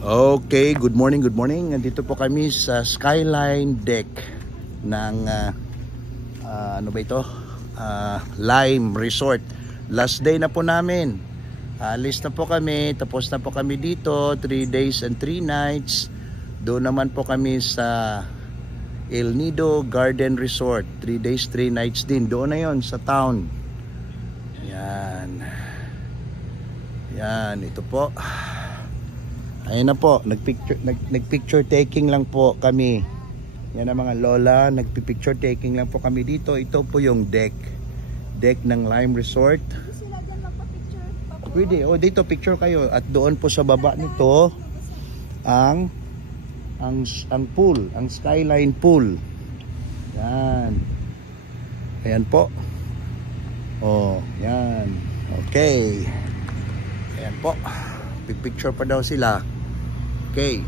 Okay, good morning, good morning. Nandito po kami sa skyline deck ng ano ba ito? Lime Resort. Last day na po namin. Alis na po kami, tapos na po kami dito, 3 days and 3 nights. Doon naman po kami sa El Nido Garden Resort, 3 days, 3 nights din. Doon na yon sa town. Yan. Yan, ito po. Ayun na po, nagpicture taking lang po kami. Yan ang mga lola, nagpipicture taking lang po kami dito. Ito po yung deck ng Lime Resort. Pwede, dito picture kayo. At doon po sa baba nito ang pool, ang skyline pool. Yan. Ayan po. Yan. Okay. Ayan po. Picture pa daw sila. Okay.